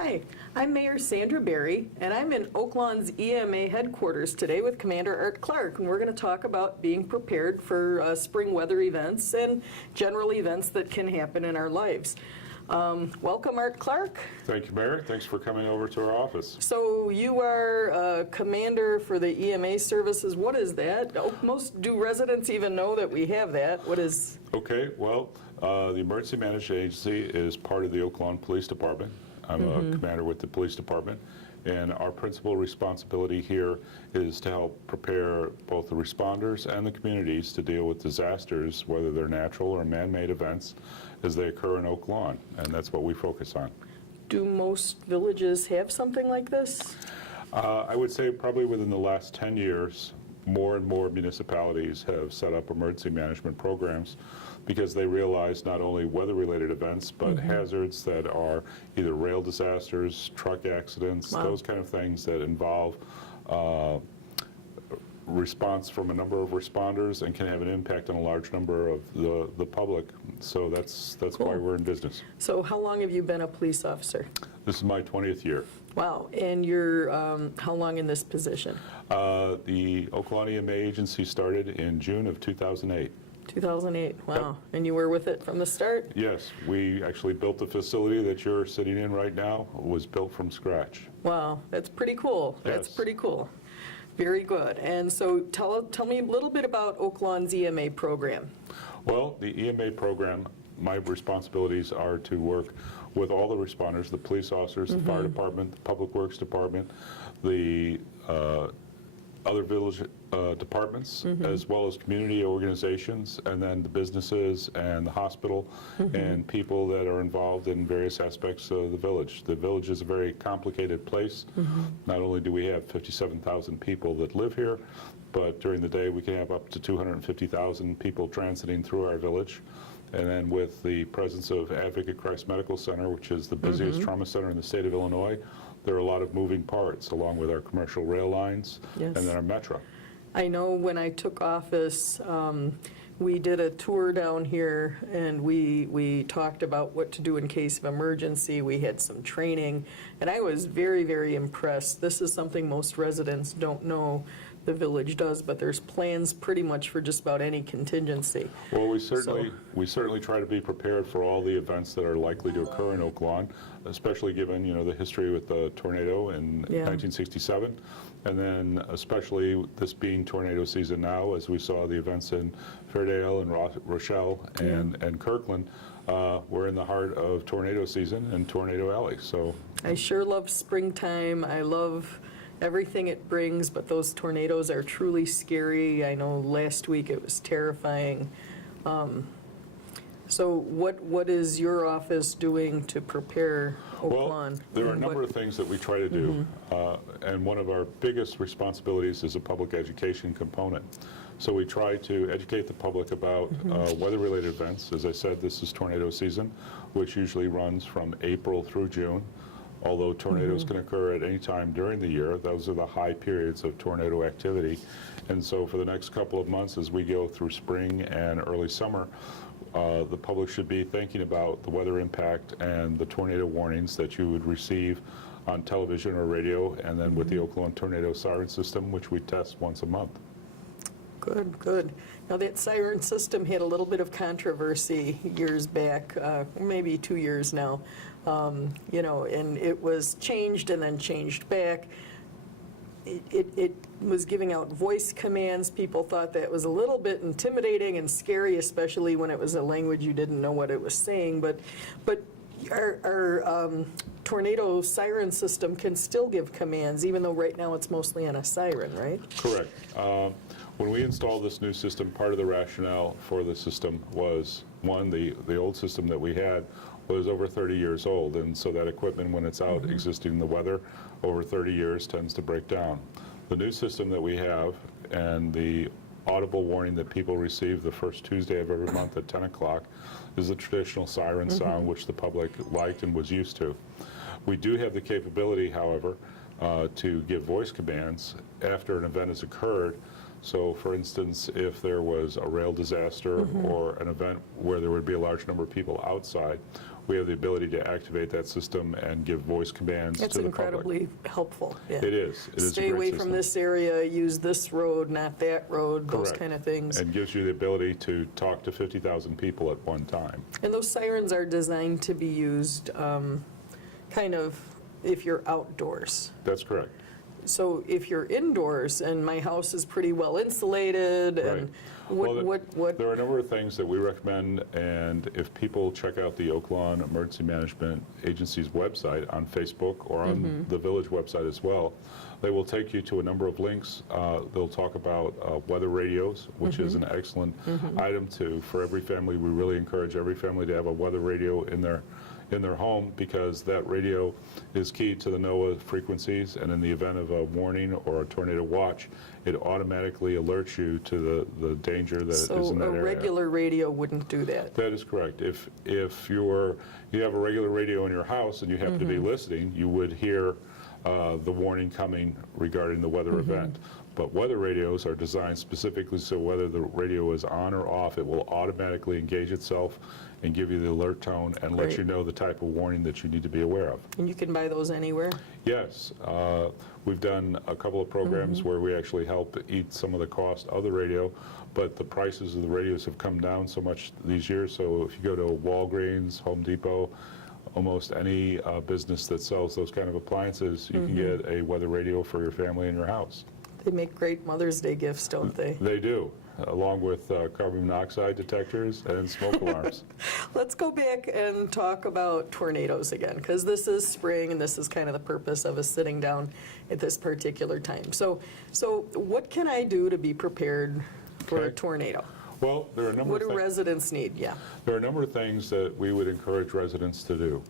Hi, I'm Mayor Sandra Berry, and I'm in Oak Lawn's EMA headquarters today with Commander Art Clark, and we're going to talk about being prepared for spring weather events and general events that can happen in our lives. Welcome, Art Clark. Thank you, Mayor. Thanks for coming over to our office. So you are commander for the EMA services. What is that? Do residents even know that we have that? What is? Okay, well, the Emergency Management Agency is part of the Oak Lawn Police Department. I'm a commander with the police department, and our principal responsibility here is to help prepare both the responders and the communities to deal with disasters, whether they're natural or man-made events, as they occur in Oak Lawn, and that's what we focus on. Do most villages have something like this? I would say probably within the last 10 years, more and more municipalities have set up emergency management programs because they realize not only weather-related events, but hazards that are either rail disasters, truck accidents, those kind of things that involve response from a number of responders and can have an impact on a large number of the public. So that's why we're in business. So how long have you been a police officer? This is my 20th year. Wow, and you're how long in this position? The Oak Lawn EMA agency started in June of 2008. 2008, wow. Yep. And you were with it from the start? Yes, we actually built the facility that you're sitting in right now. It was built from scratch. Wow, that's pretty cool. That's Yes. pretty cool. Very good. And so tell me a little bit about Oak Lawn's EMA program. Well, the EMA program, my responsibilities are to work with all the responders, the police officers, the fire department, the public works department, the other village departments, as well as community organizations, and then the businesses and the hospital and people that are involved in various aspects of the village. The village is a very complicated place. Not only do we have 57,000 people that live here, but during the day we can have up to 250,000 people transiting through our village. And then with the presence of Advocate Christ Medical Center, which is the busiest trauma center in the state of Illinois, there are a lot of moving parts, along with our commercial rail lines and then our metro. I know when I took office, we did a tour down here, and we talked about what to do in case of emergency. We had some training, and I was very, very impressed. This is something most residents don't know the village does, but there's plans pretty much for just about any contingency. Well, we certainly try to be prepared for all the events that are likely to occur in Oak Lawn, especially given the history with the tornado in 1967, and then especially this being tornado season now, as we saw the events in Fairdale and Rochelle and Kirkland. We're in the heart of tornado season and Tornado Alley. So I sure love springtime. I love everything it brings, but those tornadoes are truly scary. I know last week it was terrifying. So what is your office doing to prepare Oak Lawn? Well, there are a number of things that we try to do, and one of our biggest responsibilities is a public education component. So we try to educate the public about weather-related events. As I said, this is tornado season, which usually runs from April through June. Although tornadoes can occur at any time during the year, those are the high periods of tornado activity. And so for the next couple of months, as we go through spring and early summer, the public should be thinking about the weather impact and the tornado warnings that you would receive on television or radio, and then with the Oak Lawn Tornado Siren system, which we test once a month. Good, good. Now that Siren system had a little bit of controversy years back, maybe 2 years now, and it was changed and then changed back. It was giving out voice commands. People thought that was a little bit intimidating and scary, especially when it was a language you didn't know what it was saying. But our tornado siren system can still give commands, even though right now it's mostly on a siren, right? Correct. When we installed this new system, part of the rationale for the system was, one, the old system that we had was over 30 years old, and so that equipment, when it's out existing in the weather, over 30 years tends to break down. The new system that we have, and the audible warning that people receive the first Tuesday of every month at 10 o'clock, is the traditional siren sound, which the public liked and was used to. We do have the capability, however, to give voice commands after an event has occurred, So for instance, if there was a rail disaster or an event where there would be a large number of people outside, we have the ability to activate that system and give voice commands It's to the public. incredibly helpful. Yeah. It is. It is a Stay great away from system. this area, use this road, not that road, those Correct. kind of things. And gives you the ability to talk to 50,000 people at one time. And those sirens are designed to be used kind of if you're outdoors. That's correct. So if you're indoors and my house is pretty well insulated and Well, what, there are a number of things that we recommend, and if people check out the Oak Lawn Emergency Management Agency's website on Facebook or on the village website as well, they will take you to a number of links. They'll talk about weather radios, which is an excellent item for every family. We really encourage every family to have a weather radio in their home, because that radio is key to the NOAA frequencies, and in the event of a warning or a tornado watch, it automatically alerts you to the danger that is in that so a area. regular radio wouldn't do that. That is correct. If you have a regular radio in your house and you happen to be listening, you would hear the warning coming regarding the weather event. But weather radios are designed specifically so whether the radio is on or off, it will automatically engage itself and give you the alert tone and let Great. you know the type of warning that you need to be aware of. And you can buy those anywhere? Yes, we've done a couple of programs where we actually help eat some of the cost of the radio, but the prices of the radios have come down so much these years. So if you go to Walgreens, Home Depot, almost any business that sells those kind of appliances, you can get a weather radio for your family in your house. They make great Mother's Day gifts, don't they? They do, along with carbon monoxide detectors and smoke alarms. Let's go back and talk about tornadoes again, because this is spring and this is kind of the purpose of us sitting down at this particular time. So what can I do to be prepared for a Okay. tornado? Well, there are a number What of do things. residents need? Yeah. There are a number of things that we would encourage residents to do.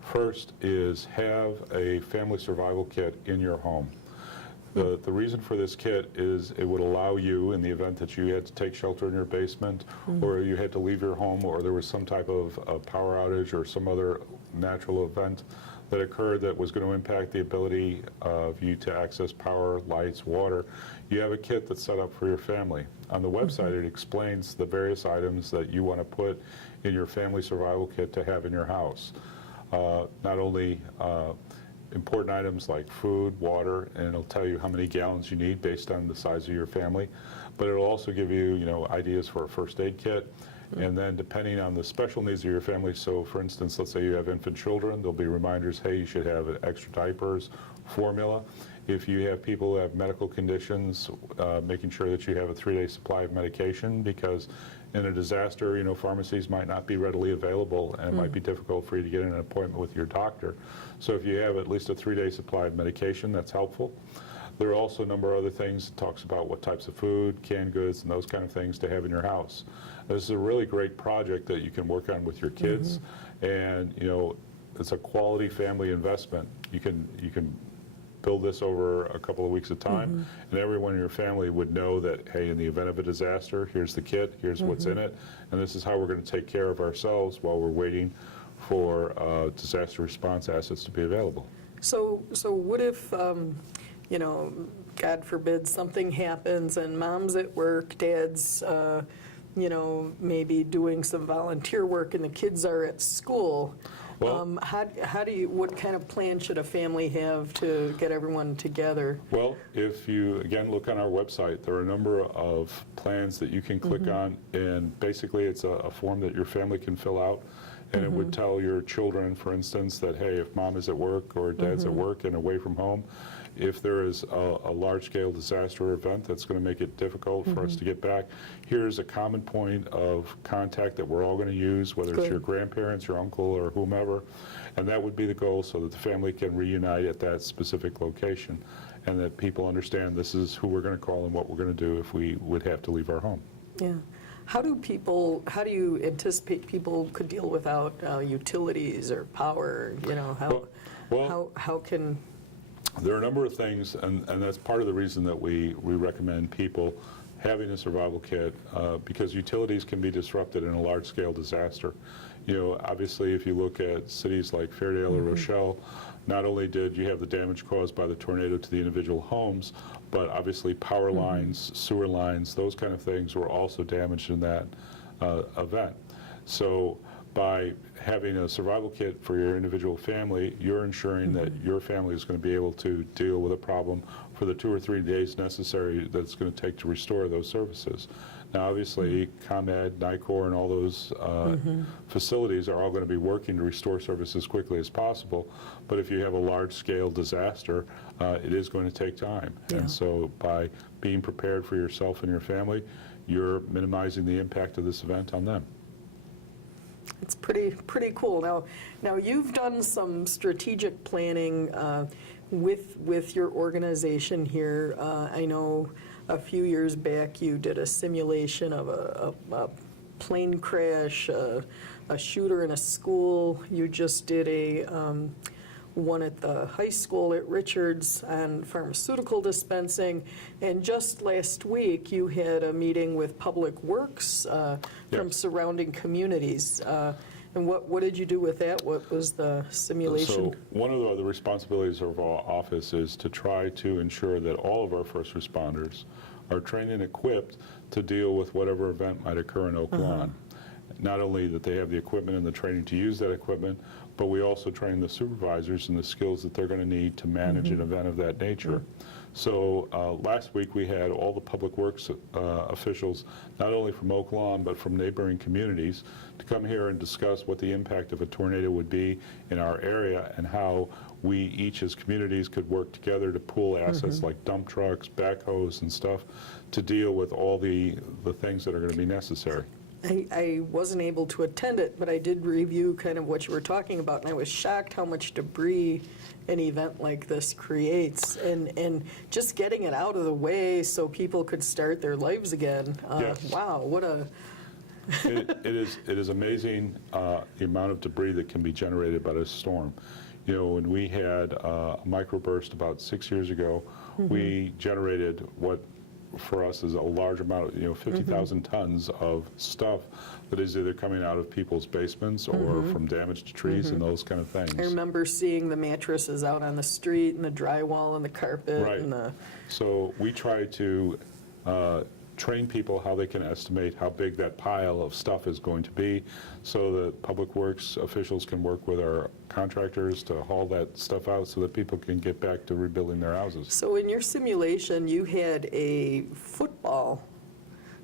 First is have a family survival kit in your home. The reason for this kit is it would allow you, in the event that you had to take shelter in your basement, or you had to leave your home, or there was some type of power outage or some other natural event that occurred that was going to impact the ability of you to access power, lights, water, you have a kit that's set up for your family. On the website, it explains the various items that you want to put in your family survival kit to have in your house. Not only important items like food, water, and it'll tell you how many gallons you need based on the size of your family, but it'll also give you, ideas for a first aid kit. And then depending on the special needs of your family, so for instance, let's say you have infant children, there'll be reminders, hey, you should have extra diapers, formula. If you have people who have medical conditions, making sure that you have a 3-day supply of medication, because in a disaster, pharmacies might not be readily available, and it might be difficult for you to get an appointment with your doctor. So if you have at least a 3-day supply of medication, that's helpful. There are also a number of other things. It talks about what types of food, canned goods, and those kind of things to have in your house. This is a really great project that you can work on with your kids, and it's a quality family investment. You can build this over a couple of weeks at a time, and everyone in your family would know that, hey, in the event of a disaster, here's the kit, here's what's in it, and this is how we're going to take care of ourselves while we're waiting for disaster response assets to be available. So what if, God forbid, something happens and mom's at work, dad's, maybe doing some volunteer work and the kids are at school? Well, what kind of plan should a family have to get everyone together? Well, if you, again, look on our website, there are a number of plans that you can click on, and basically it's a form that your family can fill out, and it would tell your children, for instance, that, hey, if mom is at work or dad's at work and away from home, if there is a large-scale disaster event that's going to make it difficult for us to get back, here's a common point of contact that we're all going to use, whether it's your grandparents, your uncle, or whomever, and that would be the goal, so that the family can reunite at that specific location, and that people understand this is who we're going to call and what we're going to do if we would have to leave our home. Yeah. How do you anticipate people could deal without utilities or power? How can... There are a number of things, and that's part of the reason that we recommend people having a survival kit, because utilities can be disrupted in a large-scale disaster. Obviously, if you look at cities like Fairdale or Rochelle, not only did you have the damage caused by the tornado to the individual homes, but obviously power lines, sewer lines, those kind of things were also damaged in that event. So by having a survival kit for your individual family, you're ensuring that your family is going to be able to deal with a problem for the 2 or 3 days necessary that's going to take to restore those services. Now, obviously, ComEd, NICOR, and all those facilities are all going to be working to restore service as quickly as possible. But if you have a large-scale disaster, it is going to take time. Yeah. And so by being prepared for yourself and your family, you're minimizing the impact of this event on them. It's pretty cool. Now you've done some strategic planning with your organization here. I know a few years back you did a simulation of a plane crash, a shooter in a school. You just did one at the high school at Richards on pharmaceutical dispensing, and just last week you had a meeting with Public Works from Yes. surrounding communities. And what did you do with that? What was the simulation? So one of the responsibilities of our office is to try to ensure that all of our first responders are trained and equipped to deal with whatever event might occur in Oak Lawn. Not only that they have the equipment and the training to use that equipment, but we also train the supervisors in the skills that they're going to need to manage an event of that nature. So last week we had all the Public Works officials, not only from Oak Lawn, but from neighboring communities, to come here and discuss what the impact of a tornado would be in our area and how we each as communities could work together to pool assets like dump trucks, backhoes and stuff to deal with all the things that are going to be necessary. I wasn't able to attend it, but I did review kind of what you were talking about, and I was shocked how much debris an event like this creates, and just getting it out of the way so people could start their lives again. Yes. Wow, what a... It is amazing the amount of debris that can be generated by this storm. When we had a microburst about 6 years ago, we generated what for us is a large amount of, 50,000 tons of stuff that is either coming out of people's basements or from damaged trees and those kind of things. I remember seeing the mattresses out on the street and the drywall and the carpet. Right. And the... So we try to train people how they can estimate how big that pile of stuff is going to be so that Public Works officials can work with our contractors to haul that stuff out so that people can get back to rebuilding their houses. So in your simulation, you had a football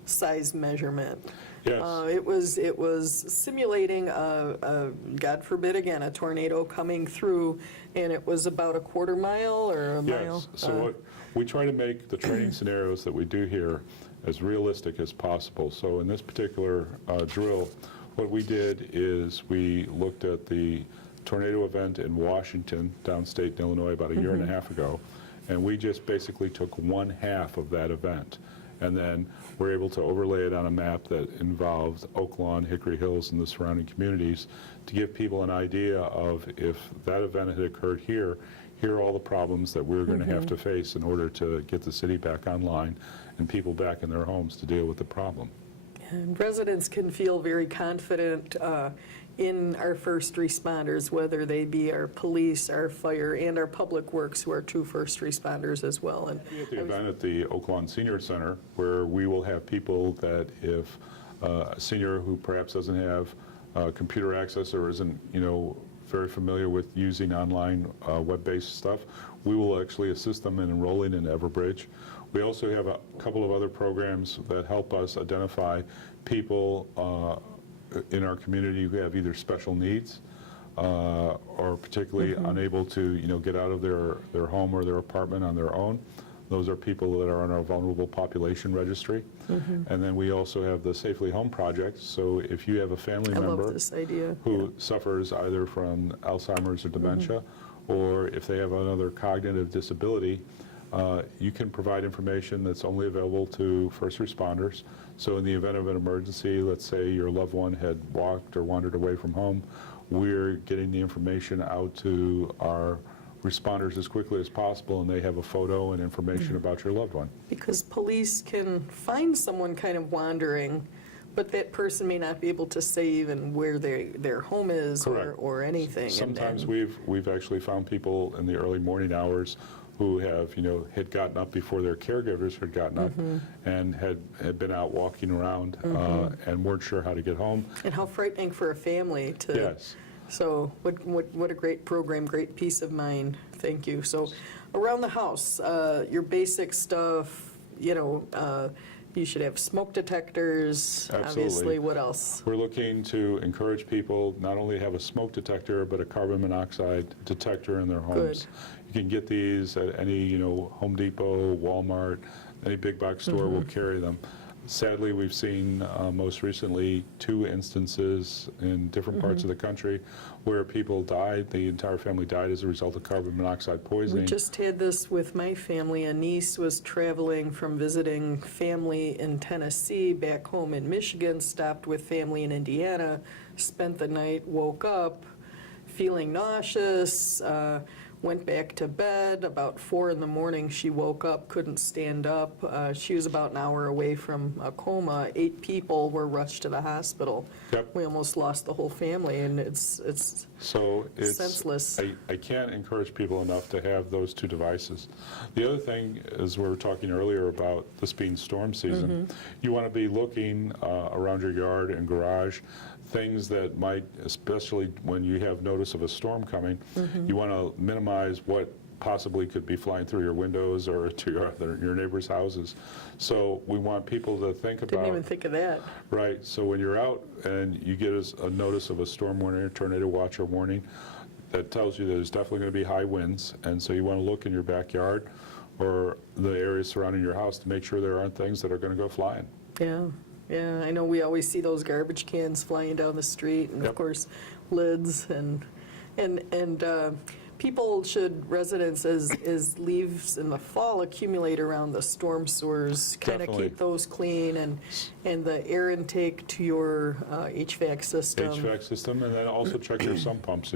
size measurement. Yes. It was simulating God forbid again, a tornado coming through, and it was about a quarter mile or a mile. Yes, so what we try to make the training scenarios that we do here as realistic as possible. So in this particular drill, what we did is we looked at the tornado event in Washington, downstate in Illinois, about a year and a half ago, and we just basically took 1/2 of that event. And then we're able to overlay it on a map that involves Oak Lawn, Hickory Hills, and the surrounding communities to give people an idea of if that event had occurred here, here are all the problems that we're going to have to face in order to get the city back online and people back in their homes to deal with the problem. And residents can feel very confident in our first responders, whether they be our police, our fire, and our Public Works, who are 2 first responders as well. And At the event at the Oak Lawn Senior Center, where we will have people that if a senior who perhaps doesn't have computer access or isn't, very familiar with using online web-based stuff, we will actually assist them in enrolling in Everbridge. We also have a couple of other programs that help us identify people in our community who have either special needs or particularly unable to, get out of their home or their apartment on their own. Those are people that are on our vulnerable population registry. And then we also have the Safely Home Project. So if you have a family I member love this idea. who suffers either from Alzheimer's or dementia, or if they have another cognitive disability, you can provide information that's only available to first responders. So in the event of an emergency, let's say your loved one had walked or wandered away from home, we're getting the information out to our responders as quickly as possible, and they have a photo and information about your loved one. Because police can find someone kind of wandering but that person may not be able to say even where their home is Correct. or anything. Sometimes and we've actually found people in the early morning hours who have, had gotten up before their caregivers had gotten up and had been out walking around and weren't sure how to get home. And how frightening for a family to. Yes. So what a great program, great peace of mind. Thank you. So around the house, your basic stuff, you should have smoke detectors. Absolutely. Obviously, what else? We're looking to encourage people not only have a smoke detector, but a carbon monoxide detector in their homes. You can get these at any, Home Depot, Walmart, any big box store will carry them. Sadly, we've seen most recently 2 instances in different parts of the country where people died, the entire family died as a result of carbon monoxide poisoning. We just had this with my family. A niece was traveling from visiting family in Tennessee back home in Michigan, stopped with family in Indiana, spent the night, woke up feeling nauseous, went back to bed. About 4 in the morning, she woke up, couldn't stand up. She was about an hour away from a coma. 8 people were rushed to the hospital. Yep. We almost lost the whole family, and it's senseless. I can't encourage people enough to have those 2 devices. The other thing is, we were talking earlier about this being storm season. You want to be looking around your yard and garage, things that might, especially when you have notice of a storm coming, you want to minimize what possibly could be flying through your windows or to your neighbors' houses. So we want people to think about. Didn't even think of that. Right. So when you're out and you get a notice of a storm warning, a tornado watch or warning, that tells you that there's definitely going to be high winds, and so you want to look in your backyard or the areas surrounding your house to make sure there aren't things that are going to go flying. Yeah, I know we always see those garbage cans flying down the street, and of course, lids and people should, residents, as leaves in the fall accumulate around the storm sewers, kind of Definitely. keep those clean, and the air intake to your HVAC system. HVAC system, and then also check your sump pumps.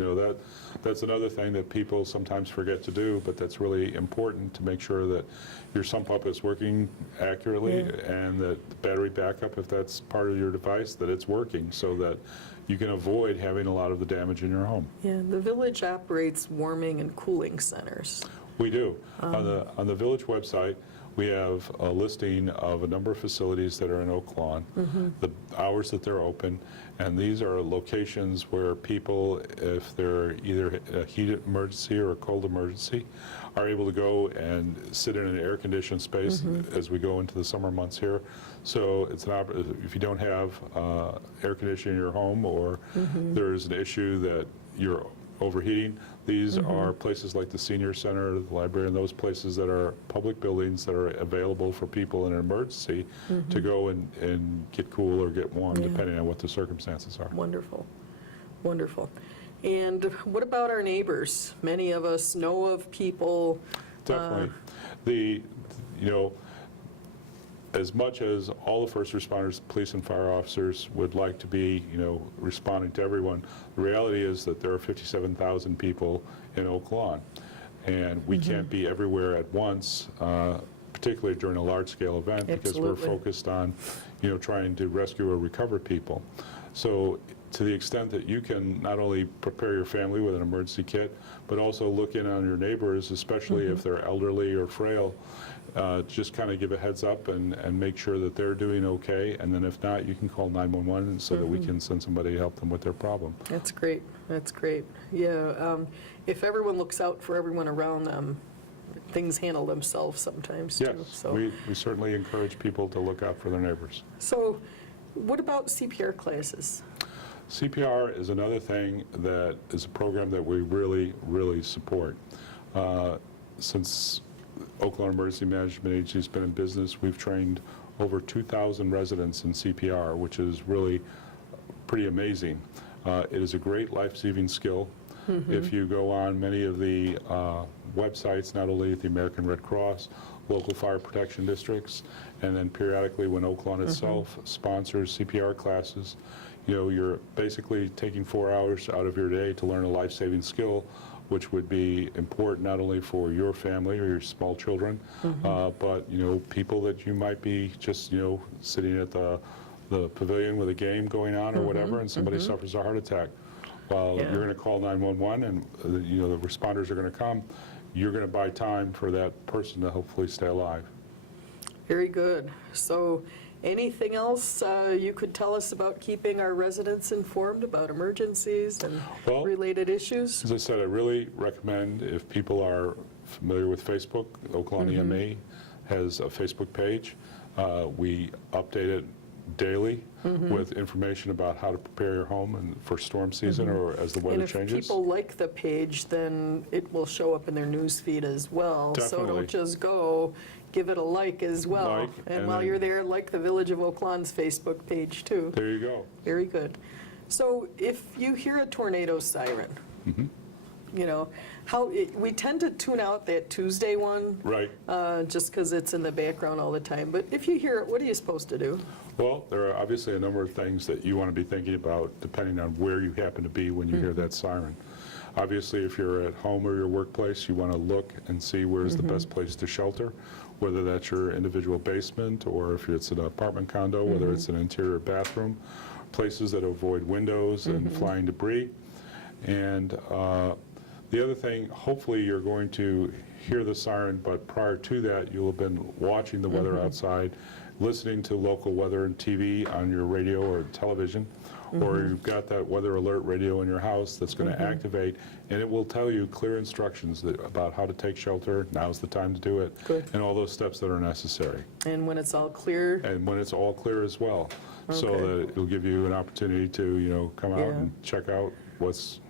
That's another thing that people sometimes forget to do, but that's really important to make sure that your sump pump is working accurately and that the battery backup, if that's part of your device, that it's working so that you can avoid having a lot of the damage in your home. Yeah, the village operates warming and cooling centers. We do. On the village website, we have a listing of a number of facilities that are in Oak Lawn, the hours that they're open, and these are locations where people, if they're either a heat emergency or a cold emergency, are able to go and sit in an air-conditioned space as we go into the summer months here. So it's if you don't have air conditioning in your home, or there's an issue that you're overheating, these are places like the senior center, the library, and those places that are public buildings that are available for people in an emergency to go and get cool or get warm, depending on what the circumstances are. Wonderful, wonderful. And what about our neighbors? Many of us know of people. Definitely. As much as all the first responders, police and fire officers would like to be, responding to everyone, the reality is that there are 57,000 people in Oak Lawn, and we can't be everywhere at once, particularly during a large-scale event, because we're focused on, trying to rescue or recover people. So to the extent that you can not only prepare your family with an emergency kit, but also look in on your neighbors, especially if they're elderly or frail, just kind of give a heads up and make sure that they're doing okay, and then if not, you can call 911 so that we can send somebody to help them with their problem. That's great, that's great. Yeah, if everyone looks out for everyone around them, things handle themselves sometimes too. Yes, So. we certainly encourage people to look out for their neighbors. So what about CPR classes? CPR is another thing that is a program that we really, really support. Since Oak Lawn Emergency Management Agency has been in business, we've trained over 2,000 residents in CPR, which is really pretty amazing. It is a great life-saving skill. If you go on many of the websites, not only at the American Red Cross, local fire protection districts, and then periodically when Oak Lawn itself sponsors CPR classes, you're basically taking 4 hours out of your day to learn a life-saving skill, which would be important not only for your family or your small children, but people that you might be just sitting at the the pavilion with a game going on or whatever, and somebody suffers a heart attack. Well, Yeah. you're going to call 911, and the responders are going to come. You're going to buy time for that person to hopefully stay alive. Very good. So anything else you could tell us about keeping our residents informed about emergencies and Well, related issues? As I said, I really recommend, if people are familiar with Facebook, Oakland EMA has a Facebook page. We update it daily with information about how to prepare your home and for storm season or as the weather And if changes. people like the page, then it will show up in their news feed as well. So Definitely. don't just go, give it a like as well. Like, And and while then- you're there, like the Village of Oakland's Facebook page too. There you go. Very good. So if you hear a tornado siren, you know, we tend to tune out that Tuesday one, Right. just because it's in the background all the time. But if you hear it, what are you supposed to do? Well, there are obviously a number of things that you want to be thinking about depending on where you happen to be when you hear that siren. Obviously, if you're at home or your workplace, you want to look and see where's the best place to shelter, whether that's your individual basement or if it's an apartment condo, whether it's an interior bathroom, places that avoid windows and flying debris. And the other thing, hopefully you're going to hear the siren, but prior to that, you'll have been watching the weather outside, listening to local weather and TV on your radio or television, or you've got that weather alert radio in your house that's going to activate, and it will tell you clear instructions about how to take shelter, now's the time to do it, Good. and all those steps that are necessary. And when it's all clear, And when it's all clear as well, so Okay. that it'll give you an opportunity to, come out Yeah. and check out what's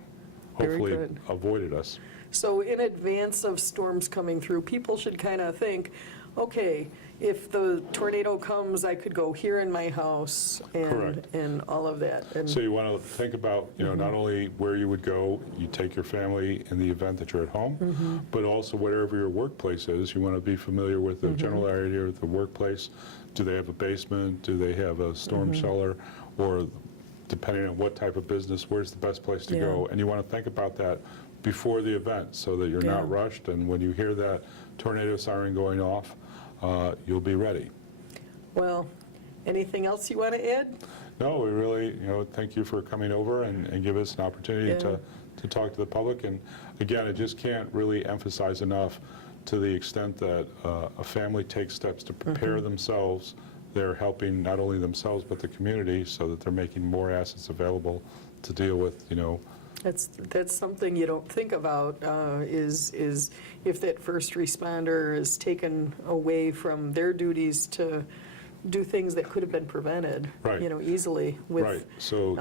Very hopefully good. avoided us. so in advance of storms coming through, people should kind of think, okay, if the tornado comes, I could go here in my house Correct. and all of that. And So you want to think about, not only where you would go, you take your family in the event that you're at home, but also wherever your workplace is, you want to be familiar with the general area of the workplace. Do they have a basement? Do they have a storm cellar? Or depending on what type of business, where's the best place to go? Yeah. And you want to think about that before the event so that you're Yeah. not rushed, and when you hear that tornado siren going off, you'll be ready. well, anything else you want to add? No, we really, thank you for coming over and give us an opportunity Yeah. to talk to the public. And again, I just can't really emphasize enough to the extent that a family takes steps to prepare themselves. They're helping not only themselves but the community so that they're making more assets available to deal with, That's something you don't think about, is if that first responder is taken away from their duties to do things that could have been prevented, Right. Easily with. right. So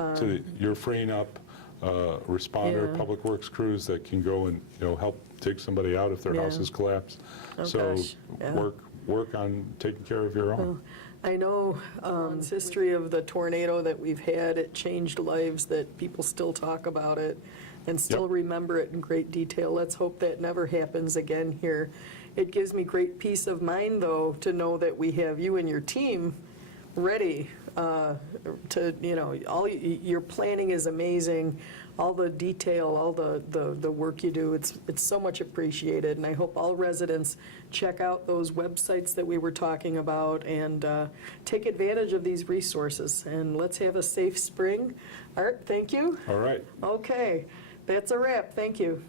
you're freeing up responder, Yeah. public works crews that can go and, help dig somebody out if their Yeah. house is collapsed. Oh, So gosh, yeah. work on taking care of your own. I know history of the tornado that we've had, it changed lives, that people still talk about it and still Yep. remember it in great detail. Let's hope that never happens again here. It gives me great peace of mind, though, to know that we have you and your team ready to, your planning is amazing. All the detail, all the work you do, it's so much appreciated. And I hope all residents check out those websites that we were talking about and take advantage of these resources. And let's have a safe spring. Art, thank you. All right. Okay, that's a wrap. Thank you.